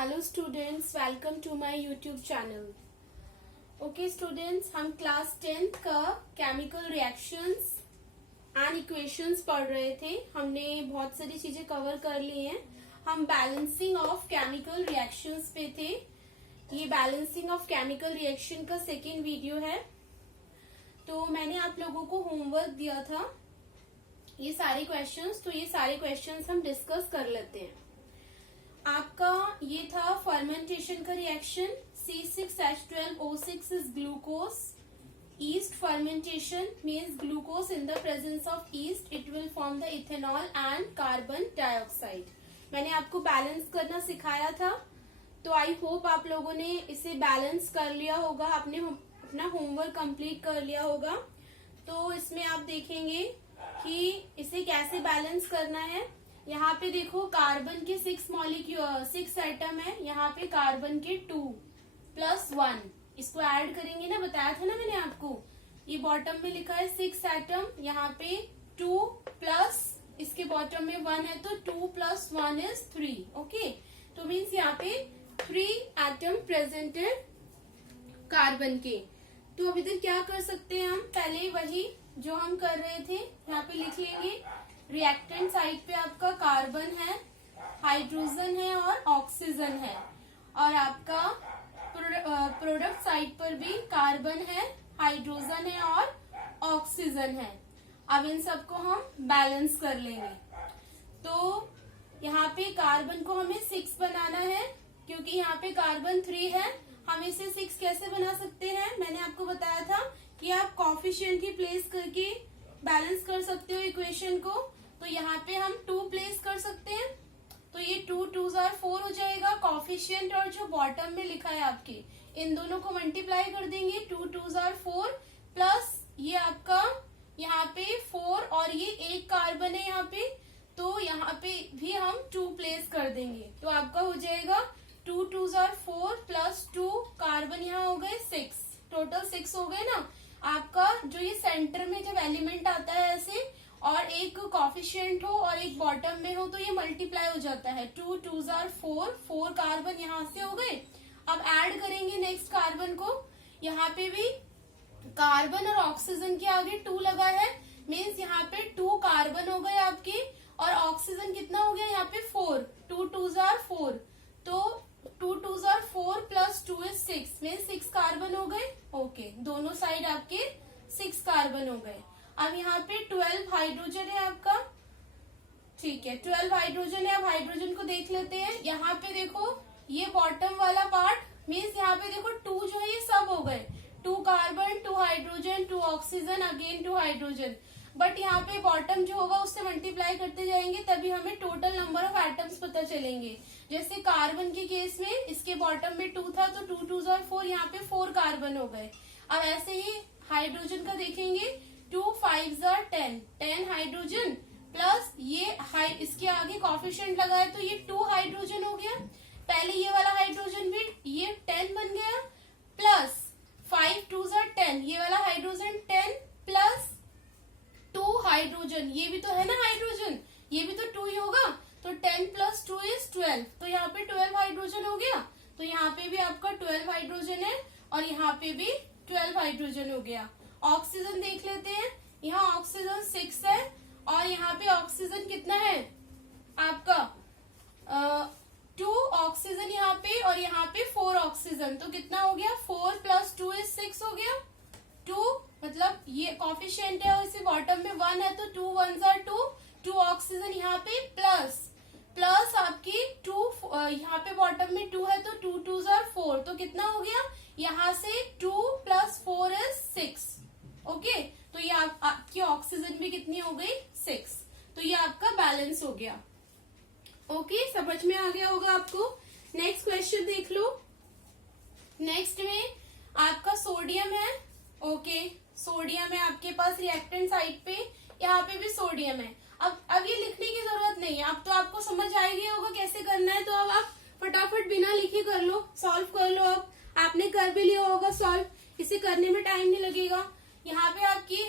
Hello students, welcome to my YouTube channel. Okay students, हम class 10th का chemical reactions and equations पढ़ रहे थे। हमने बहुत सारी चीजें कवर कर ली हैं। हम बैलेंसिंग ऑफ केमिकल रिएक्शंस पे थे। ये बैलेंसिंग ऑफ केमिकल रिएक्शन का सेकेंड वीडियो है। तो मैंने आप लोगों को होमवर्क दिया था ये सारे क्वेश्चंस, तो ये सारे क्वेश्चंस हम डिस्कस कर लेते हैं। आपका ये था फर्मेंटेशन का reaction. C6H12O6 is glucose. East fermentation means glucose in the presence of east it will form the ethanol and carbon dioxide. मैंने आपको बैलेंस करना सिखाया था, तो आई होप आप लोगों ने इसे बैलेंस कर लिया होगा, आपने अपना होमवर्क कंप्लीट कर लिया होगा। तो इसमें आप देखेंगे कि इसे कैसे बैलेंस करना है। यहाँ पे देखो कार्बन के 6 एटम है, यहाँ पे कार्बन के 2 + 1 इसको ऐड करेंगे ना, बताया था ना मैंने आपको। ये बॉटम में लिखा है 6 एटम, यहाँ पे 2 प्लस इसके बॉटम में 1 है, तो 2 + 1 इज 3। ओके, तो मीन्स यहाँ पे 3 एटम प्रेजेंटेड कार्बन के। तो अभी तक क्या कर सकते हैं हम, पहले वही जो हम कर रहे थे यहाँ पे लिख लेंगे। रिएक्टेंट साइड पे आपका कार्बन है, हाइड्रोजन है और ऑक्सीजन है, और आपका प्रोडक्ट साइड पर भी कार्बन है, हाइड्रोजन है और ऑक्सीजन है। अब इन सबको हम बैलेंस कर लेंगे। तो यहाँ पे कार्बन को हमें 6 बनाना है, क्योंकि यहाँ पे कार्बन 3 है। हम इसे 6 कैसे बना सकते हैं, मैंने आपको बताया था कि आप कॉफिशिएंट की प्लेस करके बैलेंस कर सकते हो इक्वेशन को। तो यहाँ पे हम 2 प्लेस कर सकते हैं, तो ये 2 2s are 4 हो जाएगा। कॉफिशिएंट और जो बॉटम में लिखा है आपके, इन दोनों को मल्टीप्लाई कर देंगे। 2 2s are 4 प्लस ये आपका यहाँ पे 4 और ये एक कार्बन है यहाँ पे, तो यहाँ पे भी हम 2 प्लेस कर देंगे। तो आपका हो जाएगा 2 2s are 4 प्लस 2 कार्बन यहाँ हो गए 6, टोटल 6 हो गए ना। आपका जो ये सेंटर में जब एलिमेंट आता है ऐसे, और एक कॉफिशिएंट हो और एक बॉटम में हो, तो ये मल्टीप्लाई हो जाता है। 2 2s are 4 कार्बन यहाँ से हो गए। अब ऐड करेंगे नेक्स्ट कार्बन को। यहाँ पे भी कार्बन और ऑक्सीजन के आगे 2 लगा है, मीन्स यहाँ पे 2 कार्बन हो गए आपके, और ऑक्सीजन कितना हो गया यहाँ पे 4। 2 2s are 4, तो 2 2s are 4 plus 2 is 6, means 6 carbon हो गए। ओके, दोनों साइड आपके 6 कार्बन हो गए। अब यहाँ पे 12 हाइड्रोजन है आपका, ठीक है, 12 हाइड्रोजन है। अब हाइड्रोजन को देख लेते हैं। यहाँ पे देखो ये बॉटम वाला पार्ट, मीन्स यहाँ पे देखो 2 जो है ये सब हो गए, 2 carbon 2 hydrogen 2 oxygen again 2 hydrogen. But यहाँ पे बॉटम जो होगा उससे मल्टीप्लाई करते जाएंगे, तभी हमें टोटल नंबर ऑफ एटम्स पता चलेंगे। जैसे कार्बन के केस में इसके बॉटम में 2 था, तो 2 2s are 4, यहाँ पे 4 कार्बन हो गए। अब ऐसे ही हाइड्रोजन का देखेंगे, 2 5s are 10 हाइड्रोजन प्लस ये इसके आगे कॉफिशिएंट लगा है, तो ये 2 हाइड्रोजन हो गया। पहले ये वाला हाइड्रोजन भी ये 10 बन गया, प्लस 5 2s are 10, ये वाला हाइड्रोजन 10 प्लस 2 हाइड्रोजन, ये भी तो है ना हाइड्रोजन, ये भी तो 2 ही होगा, तो 10 + 2 is 12, तो यहाँ पे 12 हाइड्रोजन हो गया। तो यहाँ पे भी आपका 12 हाइड्रोजन है, और यहाँ पे भी 12 हाइड्रोजन हो गया। ऑक्सीजन देख लेते हैं। यहाँ ऑक्सीजन 6 है, और यहाँ पे ऑक्सीजन कितना है आपका 2 ऑक्सीजन यहाँ पे, और यहाँ पे 4 ऑक्सीजन, तो कितना हो गया 4 + 2 is 6 हो गया। 2 मतलब ये कॉफिशिएंट है और इसी बॉटम में 1 है, तो 2 1s are 2 ऑक्सीजन यहाँ पे प्लस आपकी 2 यहाँ पे बॉटम में 2 है, तो 2 2s are 4, तो कितना हो गया यहाँ से 2 + 4 is 6। ओके, तो ये आपकी ऑक्सीजन भी कितनी हो गई 6, तो ये आपका बैलेंस हो गया। ओके, समझ में आ गया होगा आपको। नेक्स्ट क्वेश्चन देख लो। नेक्स्ट में आपका सोडियम है। ओके, सोडियम है आपके पास रिएक्टेंट साइड पे, यहाँ पे भी सोडियम है। अब ये लिखने की जरूरत नहीं है, अब तो आपको समझ आ गया होगा कैसे करना है, तो अब आप फटाफट बिना लिखे कर लो, सॉल्व कर लो। अब आपने कर भी लिया होगा सॉल्व, इसे करने में टाइम नहीं लगेगा। यहाँ पे आपकी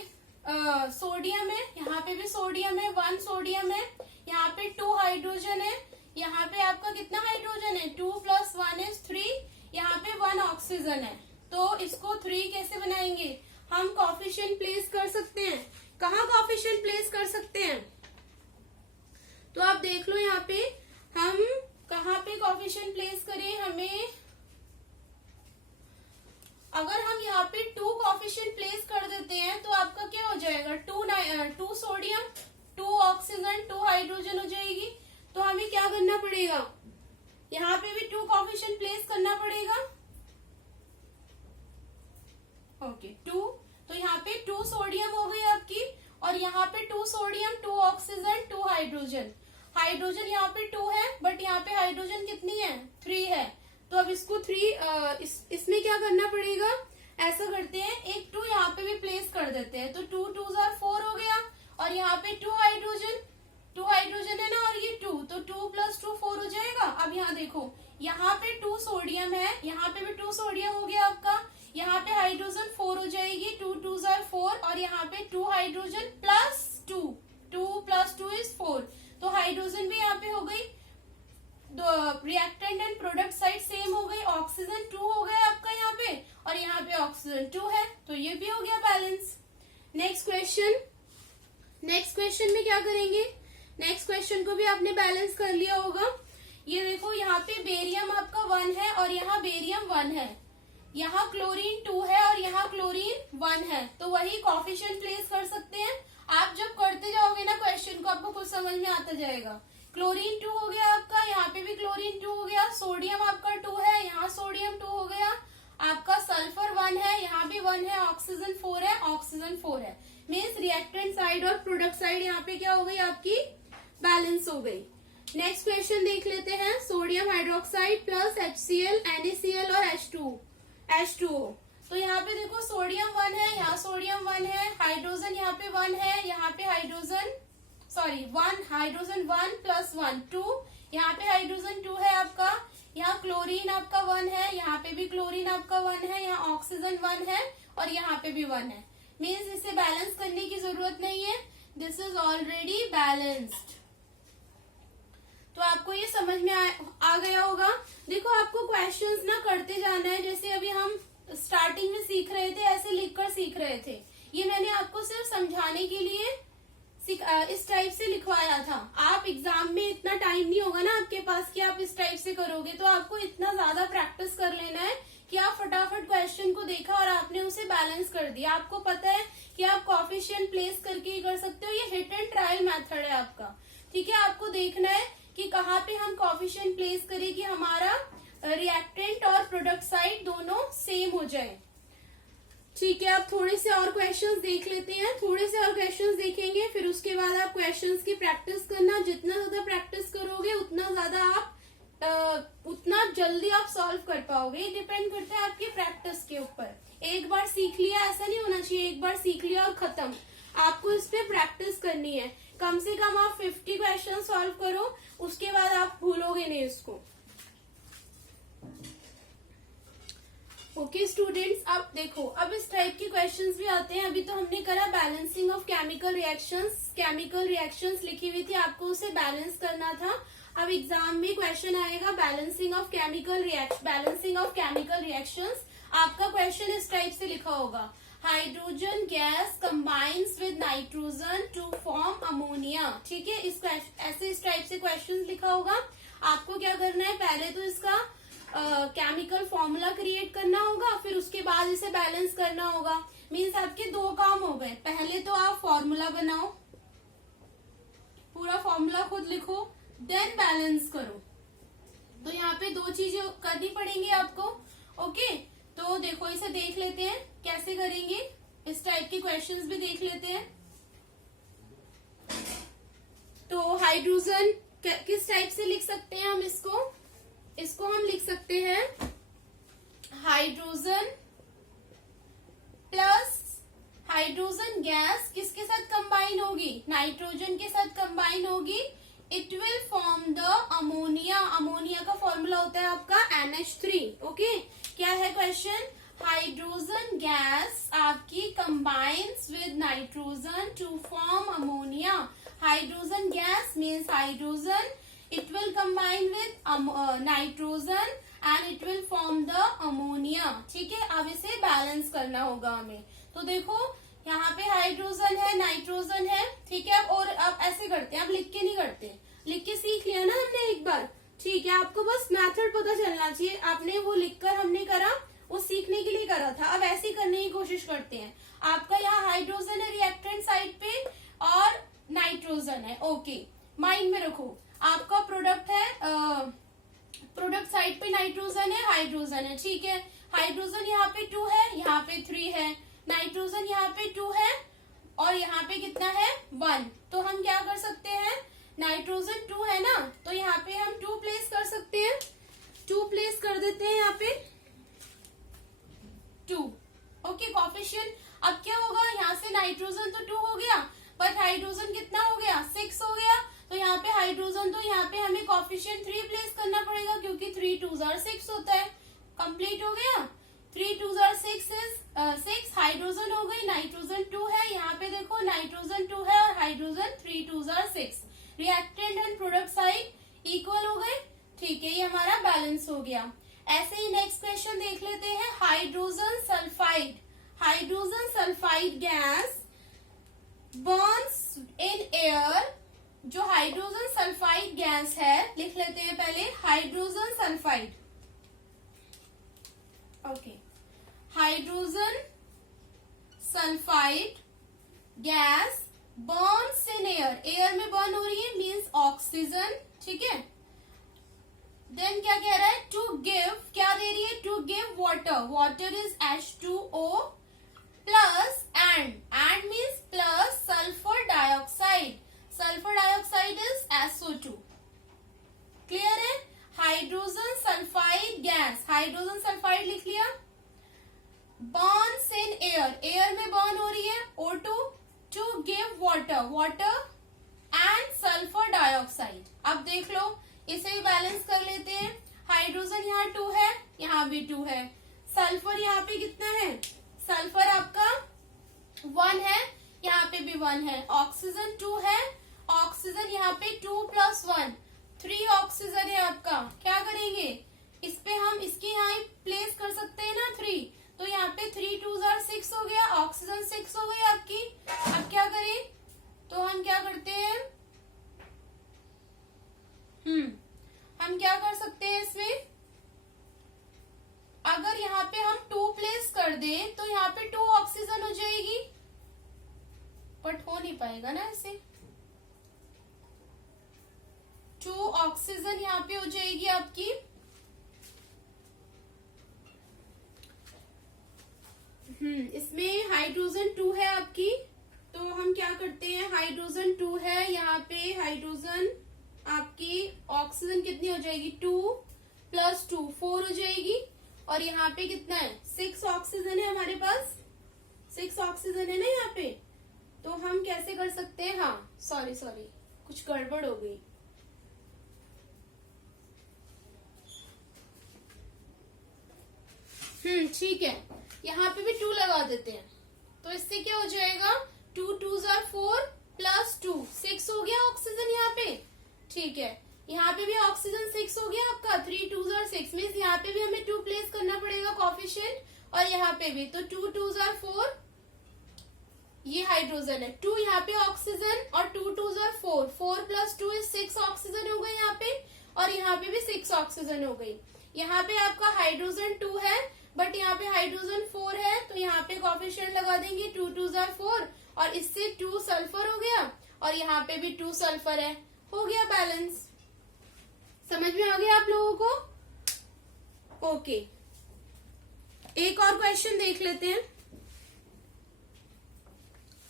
सोडियम है, यहाँ पे भी सोडियम है, 1 सोडियम है, यहाँ पे 2 हाइड्रोजन है, यहाँ पे आपका कितना हाइड्रोजन है, 2 + 1 = 3, यहाँ पे 1 ऑक्सीजन है, तो इसको 3 कैसे बनाएंगे, हम कोफिशिएंट प्लेस कर सकते हैं। कहाँ कोफिशिएंट प्लेस कर सकते हैं, तो आप देख लो यहाँ पे हम कहाँ पे कोफिशिएंट प्लेस करें। हमें अगर हम यहाँ पे 2 कोफिशिएंट प्लेस कर देते हैं तो आपका क्या हो जाएगा, 2 सोडियम, 2 ऑक्सीजन, 2 हाइड्रोजन हो जाएगी। तो हमें क्या करना पड़ेगा, यहाँ पे भी 2 कोफिशिएंट प्लेस करना पड़ेगा। ओके 2, तो यहाँ पे 2 सोडियम हो गई आपकी, और यहाँ पे 2 सोडियम, 2 ऑक्सीजन, 2 हाइड्रोजन। हाइड्रोजन यहाँ पे 2 है, बट यहाँ पे हाइड्रोजन कितनी है, 3 है। तो अब इसको 3 इसमें क्या करना पड़ेगा, ऐसा करते हैं, एक 2 यहाँ पे भी प्लेस कर देते हैं, तो 2 2 4 हो गया, और यहाँ पे 2 हाइड्रोजन है ना, और ये 2, तो 2 + 2 4 हो जाएगा। अब यहाँ देखो, यहाँ पे 2 सोडियम है, यहाँ पे भी 2 सोडियम हो गया आपका, यहाँ पे हाइड्रोजन 4 हो जाएगी, 2 2 4, और यहाँ पे 2 हाइड्रोजन प्लस 2, 2 + 2 = 4, तो हाइड्रोजन भी यहाँ पे हो गई, reactant and product side same हो गई। ऑक्सीजन 2 हो गया आपका यहाँ पे, और यहाँ पे ऑक्सीजन 2 है, तो ये भी हो गया बैलेंस। नेक्स्ट क्वेश्चन में क्या करेंगे, नेक्स्ट क्वेश्चन को भी आपने बैलेंस कर लिया होगा। ये देखो, यहाँ पे बेरियम आपका 1 है, और यहाँ बेरियम 1 है, यहाँ क्लोरीन 2 है, और यहाँ क्लोरीन 1 है, तो वही कोफिशिएंट प्लेस कर सकते हैं। आप जब करते जाओगे ना क्वेश्चन को, आपको कुछ समझ में आता जाएगा। क्लोरीन 2 हो गया आपका, यहाँ पे भी क्लोरीन 2 हो गया, सोडियम आपका 2 है, यहाँ सोडियम 2 हो गया, आपका सल्फर 1 है, यहाँ भी 1 है, ऑक्सीजन 4 है, ऑक्सीजन 4 है। मीन्स रिएक्टेंट साइड और प्रोडक्ट साइड यहाँ पे क्या हो गई आपकी, बैलेंस हो गई। नेक्स्ट क्वेश्चन देख लेते हैं, sodium hydroxide plus HCl, NaCl और H2O। तो यहाँ पे देखो, सोडियम 1 है, यहाँ सोडियम 1 है, हाइड्रोजन यहाँ पे 1 है, यहाँ पे हाइड्रोजन 1 + 1 2, यहाँ पे हाइड्रोजन 2 है आपका, यहाँ क्लोरीन आपका 1 है, यहाँ पे भी क्लोरीन आपका 1 है, यहाँ ऑक्सीजन 1 है, और यहाँ पे भी 1 है। मीन्स इसे बैलेंस करने की जरूरत नहीं है, दिस इज ऑलरेडी बैलेंस्ड। तो आपको ये समझ में आ गया होगा। देखो, आपको क्वेश्चंस ना करते जाना है, जैसे अभी हम स्टार्टिंग में सीख रहे थे, ऐसे लिखकर सीख रहे थे। ये मैंने आपको सिर्फ समझाने के लिए इस टाइप से लिखवाया था। आप एग्जाम में इतना टाइम नहीं होगा ना आपके पास कि आप इस टाइप से करोगे, तो आपको इतना ज्यादा प्रैक्टिस कर लेना है कि आप फटाफट क्वेश्चन को देखा और आपने उसे बैलेंस कर दिया। आपको पता है कि आप कोफिशिएंट प्लेस करके ही कर सकते हो, ये हिट एंड ट्रायल मेथड है आपका। ठीक है, आपको देखना है कि कहाँ पे हम कोफिशिएंट प्लेस करें कि हमारा रिएक्टेंट और प्रोडक्ट साइड दोनों सेम हो जाए। ठीक है, आप थोड़े से और क्वेश्चंस देख लेते हैं, थोड़े से और क्वेश्चंस देखेंगे, फिर उसके बाद आप क्वेश्चंस की प्रैक्टिस करना। जितना ज्यादा प्रैक्टिस करोगे उतना ज्यादा आप उतना जल्दी आप सॉल्व कर पाओगे। डिपेंड करता है आपकी प्रैक्टिस के ऊपर। एक बार सीख लिया ऐसा नहीं होना चाहिए, एक बार सीख लिया और खत्म। आपको इस पे प्रैक्टिस करनी है। कम से कम आप 50 क्वेश्चन सॉल्व करो, उसके बाद आप भूलोगे नहीं इसको। ओके स्टूडेंट्स, अब देखो, अब इस टाइप के क्वेश्चंस भी आते हैं। अभी तो हमने करा बैलेंसिंग ऑफ केमिकल रिएक्शंस लिखी हुई थी, आपको उसे बैलेंस करना था। अब एग्जाम में क्वेश्चन आएगा बैलेंसिंग ऑफ केमिकल रिएक्शंस। आपका क्वेश्चन इस टाइप से लिखा होगा, hydrogen gas combines with nitrogen to form ammonia. ठीक है, इस टाइप से क्वेश्चन लिखा होगा। आपको क्या करना है, पहले तो इसका केमिकल फॉर्मूला क्रिएट करना होगा, फिर उसके बाद इसे बैलेंस करना होगा। मीन्स आपके 2 काम हो गए। पहले तो आप फॉर्मूला बनाओ, पूरा फॉर्मूला खुद लिखो, देन बैलेंस करो। तो यहाँ पे 2 चीजें करनी पड़ेंगी आपको। ओके, तो देखो, इसे देख लेते हैं कैसे करेंगे। इस टाइप के क्वेश्चंस भी देख लेते हैं। तो हाइड्रोजन किस टाइप से लिख सकते हैं हम इसको हम लिख सकते हैं हाइड्रोजन प्लस हाइड्रोजन गैस किसके साथ कंबाइन होगी, नाइट्रोजन के साथ कंबाइन होगी। It will form the ammonia. Ammonia का फॉर्मूला होता है आपका NH3। ओके, क्या है क्वेश्चन, हाइड्रोजन गैस आपकी combines with nitrogen to form ammonia. Hydrogen gas means hydrogen it will combine with nitrogen and it will form the ammonia. ठीक है, अब इसे बैलेंस करना होगा हमें. तो देखो यहाँ पे हाइड्रोजन है, नाइट्रोजन है, ठीक है. और अब ऐसे करते हैं, अब लिख के नहीं करते, लिख के सीख लिया ना हमने एक बार. ठीक है, आपको बस मेथड पता चलना चाहिए. आपने वो लिखकर हमने करा, वो सीखने के लिए करा था. अब ऐसे ही करने की कोशिश करते हैं. आपका यहाँ हाइड्रोजन है रिएक्टेंट साइड पे और नाइट्रोजन है. ओके, माइंड में रखो. आपका प्रोडक्ट है, प्रोडक्ट साइड पे नाइट्रोजन है, हाइड्रोजन है. ठीक है, हाइड्रोजन यहाँ पे 2 है, यहाँ पे 3 है. नाइट्रोजन यहाँ पे 2 है और यहाँ पे कितना है 1. तो हम क्या कर सकते हैं, नाइट्रोजन 2 है ना, तो यहाँ पे हम 2 प्लेस कर सकते हैं. 2 प्लेस कर देते हैं यहाँ पे 2. Okay, coefficient. अब क्या होगा, यहाँ से नाइट्रोजन तो 2 हो गया, पर हाइड्रोजन कितना हो गया, 6 हो गया. तो यहाँ पे हाइड्रोजन, तो यहाँ पे हमें कॉफिशिएंट 3 प्लेस करना पड़ेगा, क्योंकि 3 2s are 6 होता है. कंप्लीट हो गया. 3 2s are 6. हाइड्रोजन हो गई, नाइट्रोजन 2 है, यहाँ पे देखो नाइट्रोजन 2 है और hydrogen 3 2s are 6. Reactant and product side equal हो गए. ठीक है, ये हमारा बैलेंस हो गया. ऐसे ही नेक्स्ट क्वेश्चन देख लेते हैं. Hydrogen sulphide. Hydrogen sulphide gas Burns in air. जो हाइड्रोजन सल्फाइड गैस है, लिख लेते हैं पहले hydrogen sulphide. Okay, hydrogen sulphide gas Burns in air. Air में बर्न हो रही है, मीन्स ऑक्सीजन. ठीक है, देन क्या कह रहा है, टू गिव, क्या दे रही है, to give water. Water is H2O plus and means plus sulphur dioxide. Sulphur dioxide is SO2. Clear है. Hydrogen sulphide gas, hydrogen sulphide लिख लिया. बर्न्स इन एयर, एयर में बर्न हो रही है O2. To give water, water and sulphur dioxide. अब देख लो, इसे ही बैलेंस कर लेते हैं. हाइड्रोजन यहाँ 2 है, यहाँ भी 2 है. सल्फर यहाँ पे कितना है, सल्फर आपका 1 है, यहाँ पे भी 1 है. ऑक्सीजन 2 है, ऑक्सीजन यहाँ पे 2 + 1 3 ऑक्सीजन है आपका. क्या करेंगे, इस पे हम इसके यहाँ प्लेस कर सकते हैं ना 3. तो यहाँ पे 3 2s are 6 हो गया, ऑक्सीजन 6 हो गई आपकी. अब क्या करें, तो हम क्या करते हैं, हम क्या कर सकते हैं इसमें, अगर यहाँ पे हम 2 प्लेस कर दें तो यहाँ पे 2 ऑक्सीजन हो जाएगी, बट हो नहीं पाएगा ना ऐसे. 2 ऑक्सीजन यहाँ पे हो जाएगी आपकी. इसमें हाइड्रोजन 2 है आपकी, तो हम क्या करते हैं, हाइड्रोजन 2 है, यहाँ पे हाइड्रोजन आपकी ऑक्सीजन कितनी हो जाएगी, 2 + 2 4 हो जाएगी. और यहाँ पे कितना है, 6 ऑक्सीजन है हमारे पास. 6 ऑक्सीजन है ना यहाँ पे. तो हम कैसे कर सकते हैं, हाँ सॉरी कुछ गड़बड़ हो गई. ठीक है, यहाँ पे भी 2 लगा देते हैं. तो इससे क्या हो जाएगा, 2 2s are 4 + 2 6 हो गया ऑक्सीजन यहाँ पे. ठीक है, यहाँ पे भी ऑक्सीजन 6 हो गया आपका. 3 2s are 6 मीन्स यहाँ पे भी हमें 2 प्लेस करना पड़ेगा कॉफिशिएंट. और यहाँ पे भी, तो 2 2s are 4. ये हाइड्रोजन है, 2 यहाँ पे ऑक्सीजन और 2 2s are 4. 4 + 2 is 6 ऑक्सीजन हो गई यहाँ पे, और यहाँ पे भी 6 ऑक्सीजन हो गई. यहाँ पे आपका हाइड्रोजन 2 है, बट यहाँ पे हाइड्रोजन 4 है, तो यहाँ पे कॉफिशिएंट लगा देंगे. 2 2s are 4 और इससे 2 सल्फर हो गया, और यहाँ पे भी 2 सल्फर है. हो गया बैलेंस. समझ में आ गया आप लोगों को. ओके, एक और क्वेश्चन देख लेते हैं.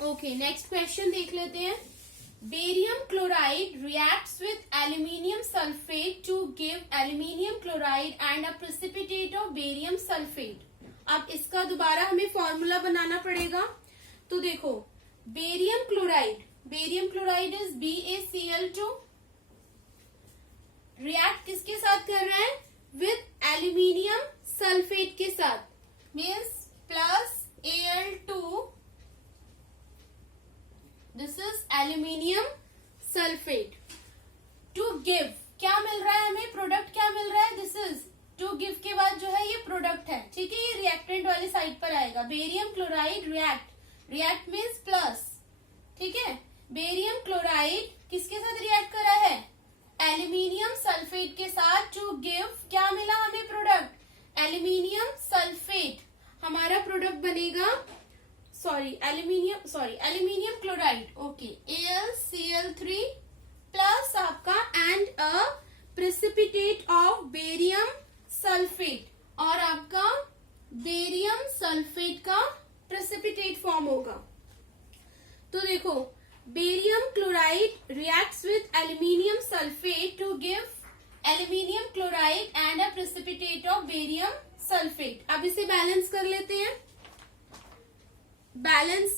ओके, नेक्स्ट क्वेश्चन देख लेते हैं. Barium chloride reacts with aluminium sulfate to give aluminium chloride and a precipitate of barium sulfate. अब इसका दोबारा हमें फॉर्मूला बनाना पड़ेगा. तो देखो, barium chloride is BaCl2. React किसके साथ कर रहा है, विथ एल्यूमिनियम सल्फेट के साथ, means +Al2. This is aluminium sulphate. To give, क्या मिल रहा है हमें, प्रोडक्ट क्या मिल रहा है, दिस इज टू गिव के बाद जो है ये प्रोडक्ट है, ठीक है, ये रिएक्टेंट वाली साइड पर आएगा। Barium chloride react means plus, ठीक है। बेरियम क्लोराइड किसके साथ रिएक्ट करा है, एल्यूमिनियम सल्फेट के साथ, टू गिव क्या मिला हमें प्रोडक्ट, एल्यूमिनियम सल्फेट। हमारा प्रोडक्ट बनेगा aluminium chloride, okay, AlCl3 plus आपका and a precipitate of barium sulphate, और आपका बेरियम सल्फेट का प्रेसिपिटेट फॉर्म होगा। तो देखो, barium chloride reacts with aluminium sulphate to give aluminium chloride and a precipitate of barium sulphate. अब इसे balance कर लेते हैं,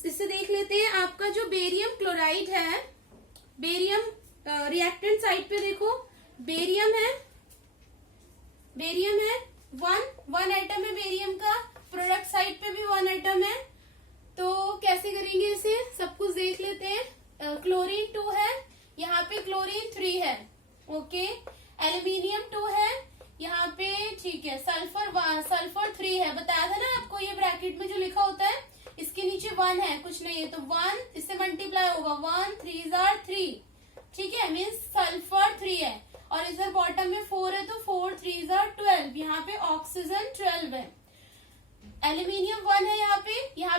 इसे देख लेते हैं। आपका जो बेरियम क्लोराइड है, बेरियम रिएक्टेंट साइड पे देखो, बेरियम है वन एटम है बेरियम का, प्रोडक्ट साइड पे भी 1 एटम है। तो कैसे करेंगे इसे, सब कुछ देख लेते हैं। क्लोरीन 2 है, यहाँ पे क्लोरीन 3 है, ओके। एल्यूमिनियम 2 है यहाँ पे, ठीक है। सल्फर 3 है, बताया था ना आपको, ये ब्रैकेट में जो लिखा होता है इसके नीचे 1 है, कुछ नहीं है, तो 1 इससे मल्टीप्लाई होगा, 1 3 are 3, ठीक है, मीन्स सल्फर 3 है। और इधर बॉटम में 4 है, तो 4 3 are 12, यहाँ पे ऑक्सीजन 12 है। एल्यूमिनियम 1 है यहाँ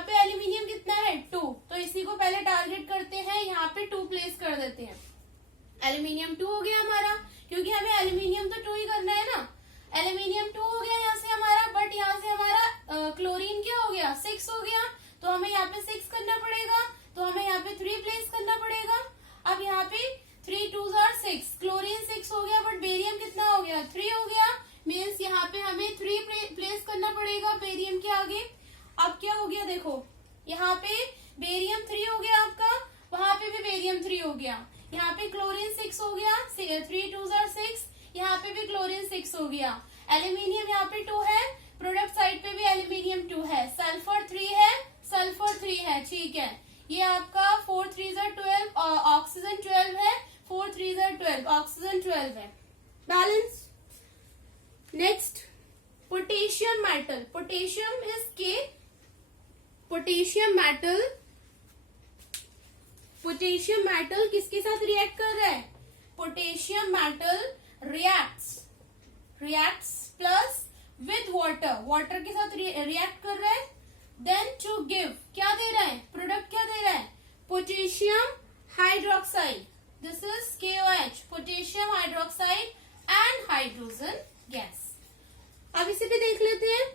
पे एल्यूमिनियम कितना है 2, तो इसी को पहले टारगेट करते हैं, यहाँ पे 2 प्लेस कर देते हैं। एल्यूमिनियम 2 हो गया हमारा, क्योंकि हमें एल्यूमिनियम तो 2 ही करना है ना। एल्यूमिनियम 2 हो गया यहाँ से हमारा, बट यहाँ से हमारा क्लोरीन क्या हो गया 6 हो गया, तो हमें यहाँ पे 6 करना पड़ेगा, तो हमें यहाँ पे 3 प्लेस करना पड़ेगा। अब यहाँ पे 3 2s are 6, क्लोरीन 6 हो गया, बट बेरियम कितना हो गया 3 हो गया, मीन्स यहाँ पे हमें 3 प्लेस करना पड़ेगा बेरियम के आगे। अब क्या हो गया देखो, यहाँ पे बेरियम 3 हो गया आपका, वहां पे भी बेरियम 3 हो गया, यहाँ पे क्लोरीन 6 हो गया, 3 2s are 6, यहाँ पे भी क्लोरीन 6 हो गया। एल्यूमिनियम यहाँ पे 2 है, प्रोडक्ट साइड पे भी एल्यूमिनियम 2 है, सल्फर 3 है, ठीक है। ये आपका 4 3s are 12, ऑक्सीजन 12 है, 4 3s are 12, ऑक्सीजन 12 है, balance. Next, potassium metal, potassium is के, पोटेशियम मेटल किसके साथ रिएक्ट कर रहा है, potassium metal reacts plus with water के साथ रिएक्ट कर रहा है। देन टू गिव क्या दे रहा है, प्रोडक्ट क्या दे रहा है, potassium hydroxide, this is KOH, potassium hydroxide and hydrogen gas. अब इसे भी देख लेते हैं,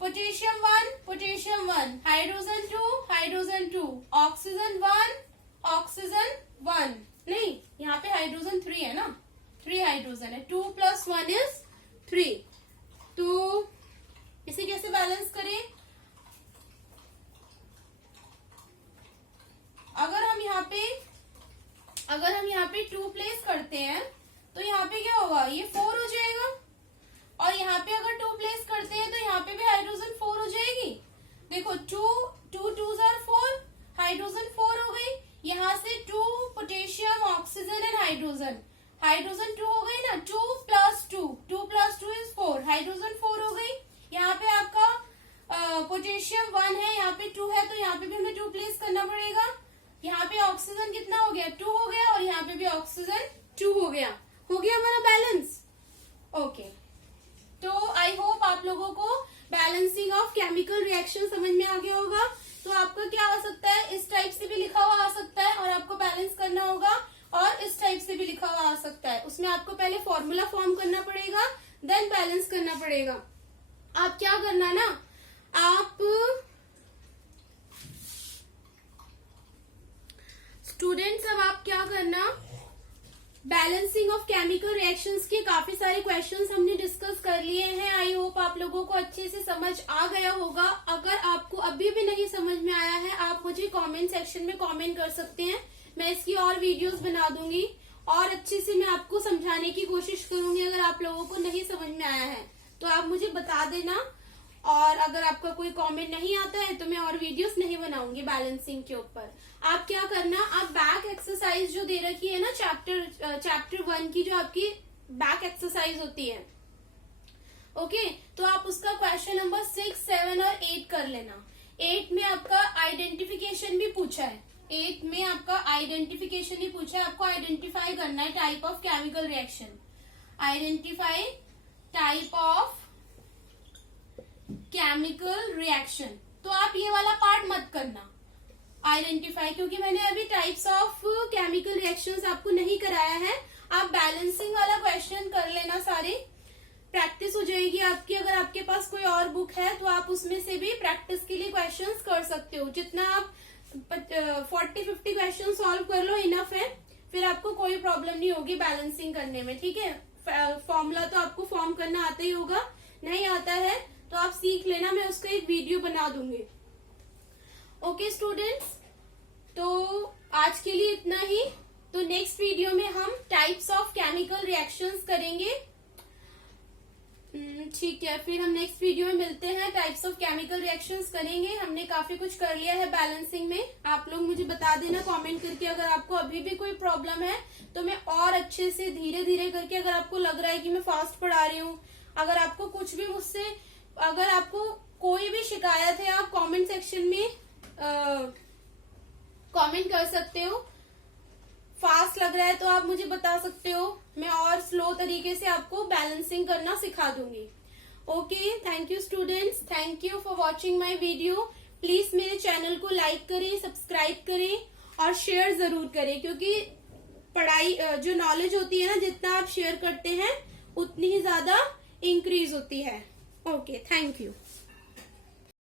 पोटेशियम 1, हाइड्रोजन 2, ऑक्सीजन 1, नहीं, यहाँ पे हाइड्रोजन 3 है ना, 3 हाइड्रोजन है, 2 + 1 is 3। तो इसे कैसे बैलेंस करें, अगर हम यहाँ पे 2 प्लेस करते हैं, तो यहाँ पे क्या होगा, ये 4 हो जाएगा, और यहाँ पे अगर 2 प्लेस करते हैं तो यहाँ पे भी हाइड्रोजन 4 हो जाएगी। देखो 2 2s are 4, हाइड्रोजन 4 हो गई, यहाँ से 2 पोटेशियम ऑक्सीजन एंड हाइड्रोजन 2 हो गई ना, 2 + 2 is 4, हाइड्रोजन 4 हो गई। यहाँ पे आपका पोटेशियम 1 है, यहाँ पे 2 है, तो यहाँ पे भी हमें 2 प्लेस करना पड़ेगा। यहाँ पे ऑक्सीजन कितना हो गया 2 हो गया, और यहाँ पे भी ऑक्सीजन 2 हो गया हमारा बैलेंस, ओके। तो आई होप आप लोगों को बैलेंसिंग ऑफ केमिकल रिएक्शन समझ में आ गया होगा। तो आपका क्या आ सकता है, इस टाइप से भी लिखा हुआ आ सकता है, और आपको बैलेंस करना होगा, और इस टाइप से भी लिखा हुआ आ सकता है। उसमें आपको पहले फॉर्मूला फॉर्म करना पड़ेगा, देन बैलेंस करना पड़ेगा। आप क्या करना ना, आप स्टूडेंट्स, अब आप क्या करना, बैलेंसिंग ऑफ केमिकल रिएक्शंस के काफी सारे क्वेश्चंस हमने डिस्कस कर लिए हैं। आई होप आप लोगों को अच्छे से समझ आ गया होगा। अगर आपको अभी भी नहीं समझ में आया है, आप मुझे कमेंट सेक्शन में कमेंट कर सकते हैं, मैं इसकी और वीडियोस बना दूंगी, और अच्छे से मैं आपको समझाने की कोशिश करूंगी। अगर आप लोगों को नहीं समझ में आया है तो आप मुझे बता देना, और अगर आपका कोई कमेंट नहीं आता है तो मैं और वीडियोस नहीं बनाऊंगी बैलेंसिंग के ऊपर। आप क्या करना, आप बैक एक्सरसाइज जो दे रखी है ना चैप्टर 1 की जो आपकी बैक एक्सरसाइज होती है, ओके, तो आप उसका क्वेश्चन नंबर 6, 7 और 8 कर लेना। 8 में आपका आइडेंटिफिकेशन भी पूछा है, 8 में आपका आइडेंटिफिकेशन ही पूछा है, आपको आइडेंटिफाई करना है type of chemical reaction, identify type of chemical reaction. तो आप ये वाला पार्ट मत करना आइडेंटिफाई, क्योंकि मैंने अभी टाइप्स ऑफ केमिकल रिएक्शंस आपको नहीं कराया है। आप बैलेंसिंग वाला क्वेश्चन कर लेना, सारे प्रैक्टिस हो जाएगी आपकी। अगर आपके पास कोई और बुक है तो आप उसमें से भी प्रैक्टिस के लिए क्वेश्चंस कर सकते हो। जितना आप 40-50 क्वेश्चन सॉल्व कर लो इनफ है, फिर आपको कोई प्रॉब्लम नहीं होगी बैलेंसिंग करने में, ठीक है। फॉर्मूला तो आपको फॉर्म करना आता ही होगा, नहीं आता है तो आप सीख लेना, मैं उसका एक वीडियो बना दूंगी। ओके स्टूडेंट्स, तो आज के लिए इतना ही। तो नेक्स्ट वीडियो में हम टाइप्स ऑफ केमिकल रिएक्शंस करेंगे, ठीक है। फिर हम नेक्स्ट वीडियो में मिलते हैं, टाइप्स ऑफ केमिकल रिएक्शंस करेंगे। हमने काफी कुछ कर लिया है बैलेंसिंग में। आप लोग मुझे बता देना कमेंट करके, अगर आपको अभी भी कोई प्रॉब्लम है तो मैं और अच्छे से धीरे धीरे करके, अगर आपको लग रहा है कि मैं फास्ट पढ़ा रही हूँ, अगर आपको कुछ भी मुझसे, अगर आपको कोई भी शिकायत है, आप कमेंट सेक्शन में कमेंट कर सकते हो। फास्ट लग रहा है तो आप मुझे बता सकते हो, मैं और स्लो तरीके से आपको बैलेंसिंग करना सिखा दूंगी। Okay, thank you students, thank you for watching my video. Please मेरे चैनल को लाइक करें, सब्सक्राइब करें और शेयर जरूर करें, क्योंकि पढ़ाई जो नॉलेज होती है ना, जितना आप शेयर करते हैं उतनी ही ज्यादा इंक्रीज होती है। Okay, thank you.